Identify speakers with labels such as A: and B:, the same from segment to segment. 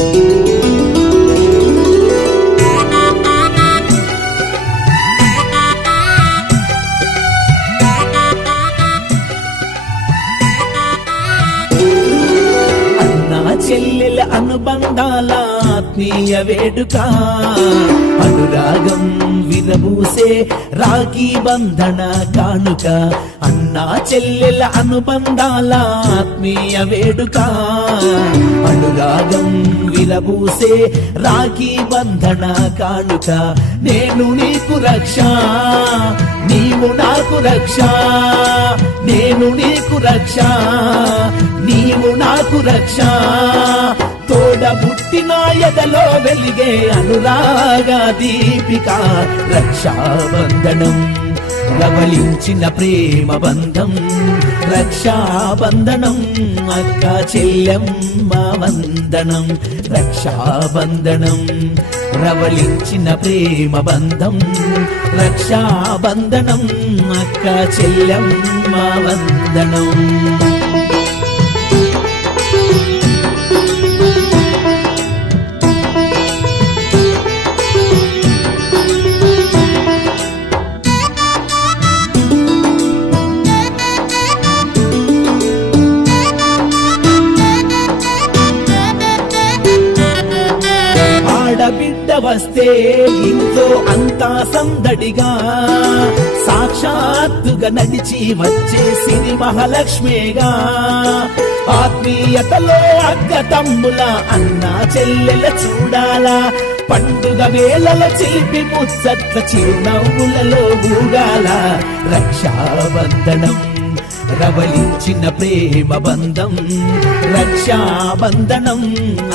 A: అన్నా చెల్లెల అనుబంధాల ఆత్మీయ వేడుక. అనురాగం విరబూసే రాఖీ బంధన కానుక. అన్నా చెల్లెల అనుబంధాల ఆత్మీయ వేడుక. అనురాగం విరబూసే రాఖీ బంధన కానుక. నేను నీకు రక్ష నీవు నాకు రక్ష. నేను నీకు రక్ష నీవు నాకు రక్ష. తోడ పుట్టిన ఎదలో వెలిగే అనురాగ దీపిక రక్షాబంధనం. రవళించిన ప్రేమ బంధం రక్షాబంధనం అక్క చెల్లెమ్మ వందనం. రక్షాబంధనం రవళించిన ప్రేమ బంధం రక్షాబంధనం అక్క చెల్లెమ్మ వందనం. వస్తే ఇంట్లో అంతా సందడిగా. సాక్షాత్తుగా నడిచి వచ్చే సిరి మహాలక్ష్మిగా ఆత్మీయతలో అగ్గ తమ్ముల అన్న చెల్లెల చూడాలా. పండుగ వేళల చిలిపి ముచ్చట్ల చిరునవ్వులలో ఊగాల. రక్షాబంధనం రవలించిన ప్రేమ బంధం రక్షాబంధనం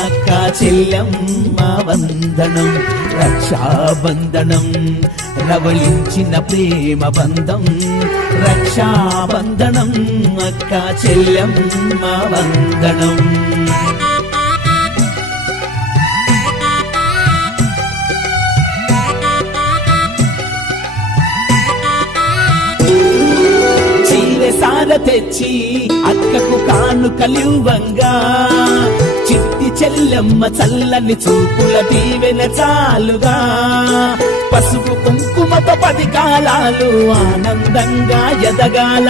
A: అక్క చెల్లెమ్మ వందనం. రక్షాబంధనం రవలించిన ప్రేమ బంధం రక్షాబంధనం అక్క చెల్లెమ్మ వందనం. తెచ్చి అక్కకు కాను కలియువంగా. చిట్టి చెల్లెమ్మ చల్లని చూపుల దీవెన చాలుగా. పసుపు కుంకుమతో పది కాలాలు ఆనందంగా ఎదగాల.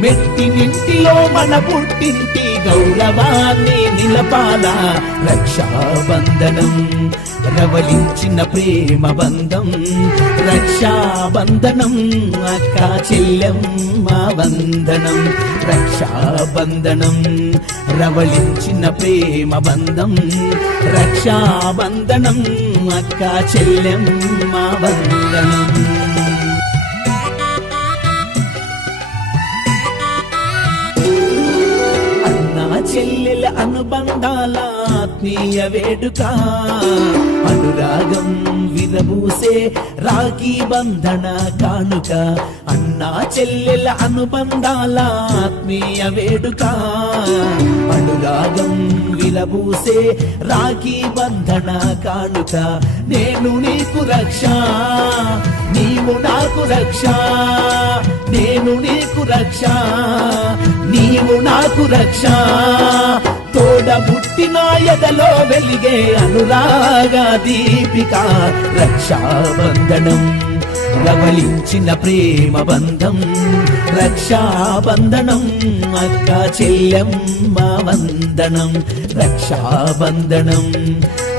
A: మెట్టి నింటిలో మన పుట్టింటి గౌరవాన్ని నిలపాల రక్షాబంధనం. రవలించిన ప్రేమ బంధం రక్షాబంధనం అక్క చెల్లెమ్మ వందనం. రక్షాబంధనం రవలించిన ప్రేమ బంధం రక్షాబంధనం అక్క చెల్లెమ్మ వందనం చెల్లెల అనుబంధాల ఆత్మీయ వేడుక అనురాగం విరబూసే రాఖీ బంధన కానుక. అన్నా చెల్లెల అనుబంధాల ఆత్మీయ వేడుక అనురాగం పూసే రాఖీ బంధన కానుక నేను నీకు రక్ష నీవు నాకు రక్ష నేను నీకు రక్ష నీవు నాకు రక్ష. తోడ పుట్టిన ఎదలో వెలిగే అనురాగ దీపిక రక్షాబంధనం. రవళించిన ప్రేమ బంధం రక్షాబంధనం అక్క చెల్లెమ్మ వందనం. రక్షాబంధనం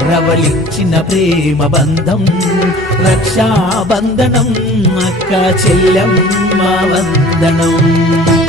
A: రవళించిన ప్రేమ బంధం రక్షాబంధనం అక్క చెల్లెమ్మ వందనం.